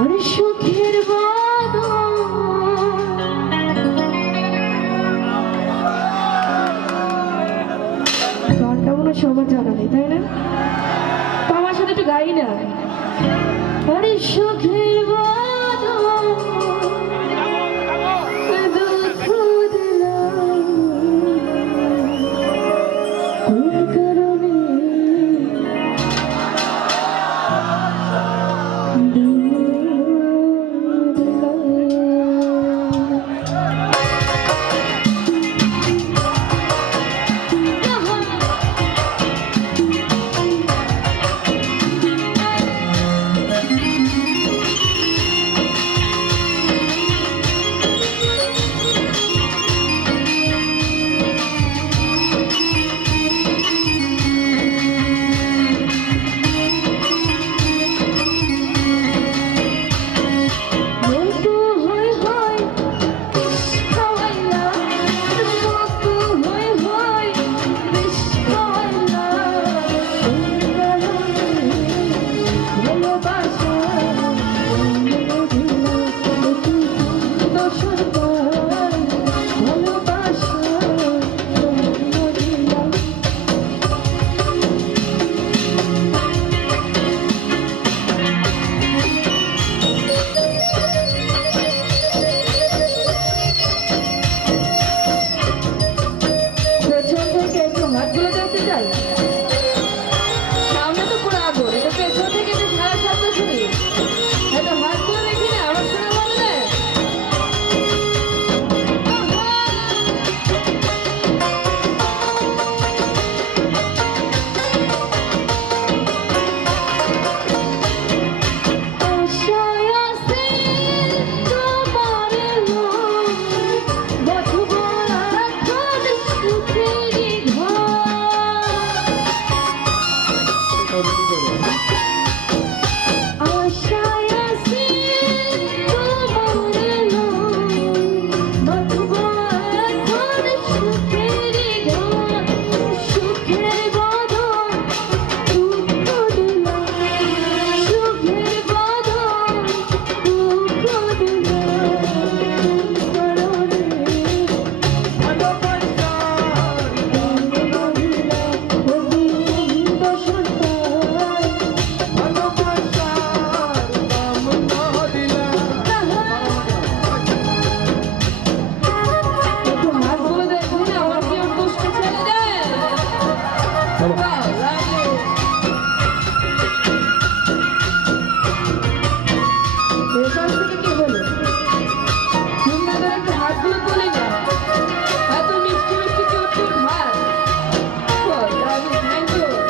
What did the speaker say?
আর সুখের গানটা মনে সবার জানা নেই, তাই না? তো আমার সাথে একটু গাই না। হাতগুলো দেখতে চাই